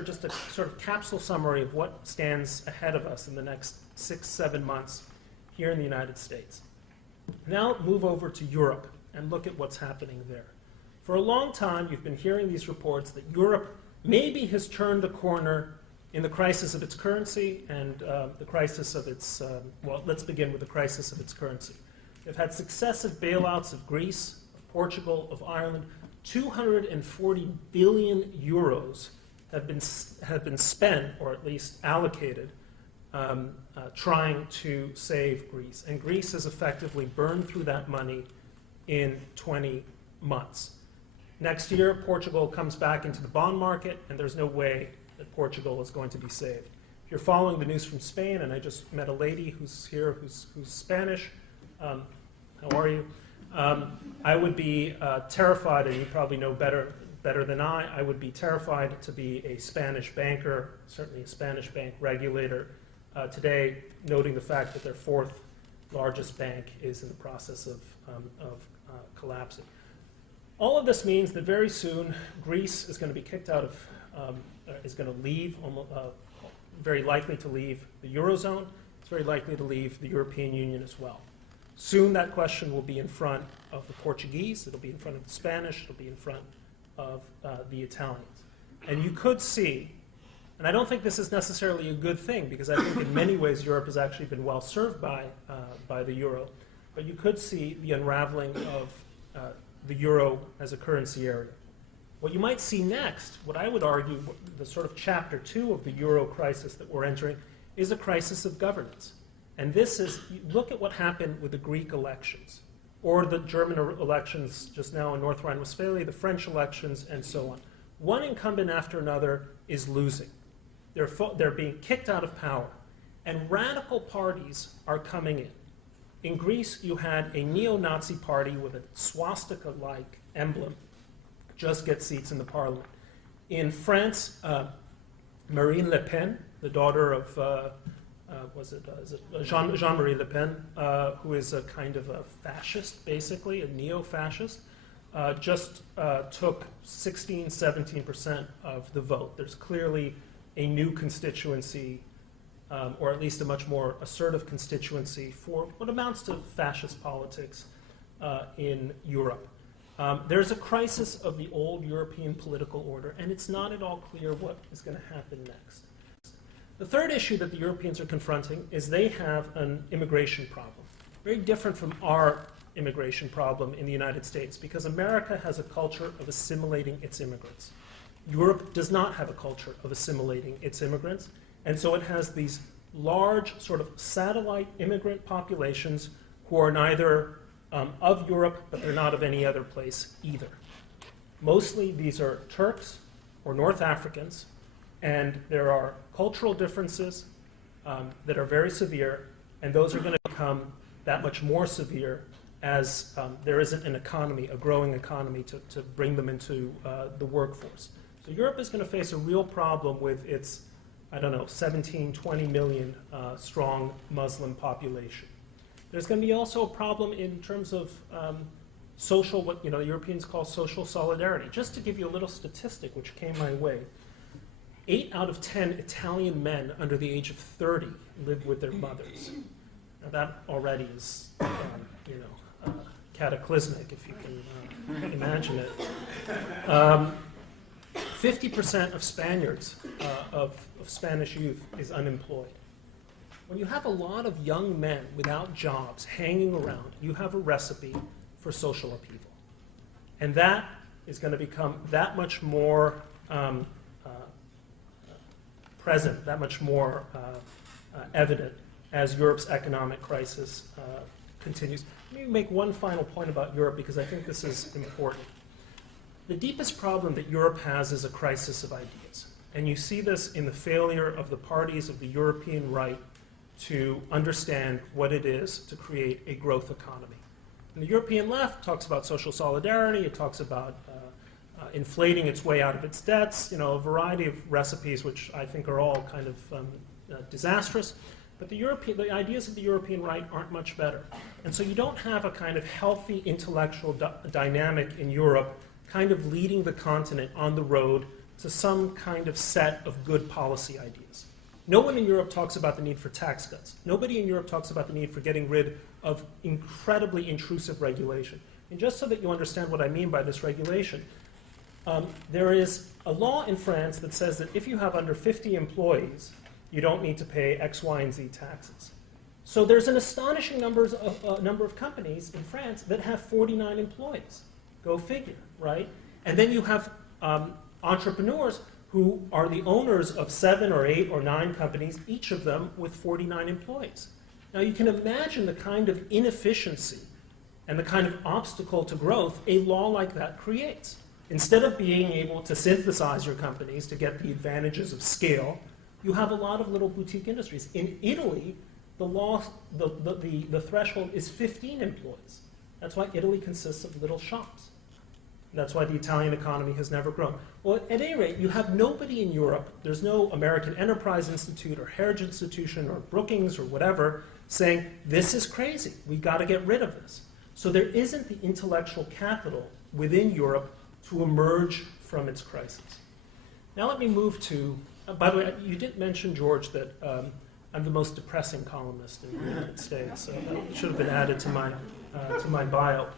just a sort of capsule summary of what stands ahead of us in the next 6-7 months here in the United States. Now move over to Europe and look at what's happening there. For a long time, you've been hearing these reports that Europe maybe has turned the corner in the crisis of its currency and the crisis of its, well, let's begin with the crisis of its currency. They've had successive bailouts of Greece, of Portugal, of Ireland. 240 billion euros have been spent, or at least allocated, trying to save Greece. And Greece has effectively burned through that money in 20 months. Next year, Portugal comes back into the bond market, and there's no way that Portugal is going to be saved. If you're following the news from Spain, and I just met a lady who's here who's Spanish, how are you? I would be terrified, and you probably know better than I would be terrified to be a Spanish banker, certainly a Spanish bank regulator, today, noting the fact that their fourth largest bank is in the process of collapsing. All of this means that very soon Greece is going to be kicked out of, is going to leave, very likely to leave the Eurozone. It's very likely to leave the European Union as well. Soon that question will be in front of the Portuguese, it'll be in front of the Spanish, it'll be in front of the Italians. And you could see, and I don't think this is necessarily a good thing, because I think in many ways Europe has actually been well served by the euro, but you could see the unraveling of the euro as a currency area. What you might see next, what I would argue, the sort of chapter 2 of the euro crisis that we're entering, is a crisis of governance. And this is, look at what happened with the Greek elections, or the German elections just now in North Rhine-Westphalia, the French elections, and so on. One incumbent after another is losing. They're being kicked out of power. And radical parties are coming in. In Greece, you had a neo-Nazi party with a swastika-like emblem just get seats in the parliament. In France, Marine Le Pen, the daughter of Jean-Marie Le Pen, who is a kind of a fascist, basically, a neo-fascist, just took 16-17% of the vote. There's clearly a new constituency, or at least a much more assertive constituency for what amounts to fascist politics in Europe. There's a crisis of the old European political order, and it's not at all clear what is going to happen next. The third issue that the Europeans are confronting is they have an immigration problem, very different from our immigration problem in the United States, because America has a culture of assimilating its immigrants. Europe does not have a culture of assimilating its immigrants, and so it has these large sort of satellite immigrant populations who are neither of Europe, but they're not of any other place either. Mostly these are Turks or North Africans, and there are cultural differences that are very severe, and those are going to become that much more severe as there isn't an economy, a growing economy, to bring them into the workforce. So Europe is going to face a real problem with its, I don't know, 17, 20 million strong Muslim population. There's going to be also a problem in terms of social, what the Europeans call social solidarity. Just to give you a little statistic which came my way, 8 out of 10 Italian men under the age of 30 live with their mothers. Now that already is, cataclysmic, if you can imagine it. 50% of Spaniards, of Spanish youth, is unemployed. When you have a lot of young men without jobs hanging around, you have a recipe for social upheaval. And that is going to become that much more present, that much more evident as Europe's economic crisis continues. Let me make one final point about Europe, because I think this is important. The deepest problem that Europe has is a crisis of ideas. And you see this in the failure of the parties of the European right to understand what it is to create a growth economy. And the European left talks about social solidarity, it talks about inflating its way out of its debts, a variety of recipes which I think are all kind of disastrous. But the ideas of the European right aren't much better. And so you don't have a kind of healthy intellectual dynamic in Europe kind of leading the continent on the road to some kind of set of good policy ideas. No one in Europe talks about the need for tax cuts. Nobody in Europe talks about the need for getting rid of incredibly intrusive regulation. And just so that you understand what I mean by this regulation, there is a law in France that says that if you have under 50 employees, you don't need to pay X, Y, and Z taxes. So there's an astonishing number of companies in France that have 49 employees. Go figure, right? And then you have entrepreneurs who are the owners of 7 or 8 or 9 companies, each of them with 49 employees. Now you can imagine the kind of inefficiency and the kind of obstacle to growth a law like that creates. Instead of being able to synthesize your companies to get the advantages of scale, you have a lot of little boutique industries. In Italy, the law, the threshold is 15 employees. That's why Italy consists of little shops. That's why the Italian economy has never grown. Well, at any rate, you have nobody in Europe, there's no American Enterprise Institute or Heritage Institution or Brookings or whatever saying, this is crazy, we got to get rid of this. So there isn't the intellectual capital within Europe to emerge from its crisis. Now let me move to, by the way, you didn't mention, George, that I'm the most depressing columnist in the United States, so that should have been added to my bio.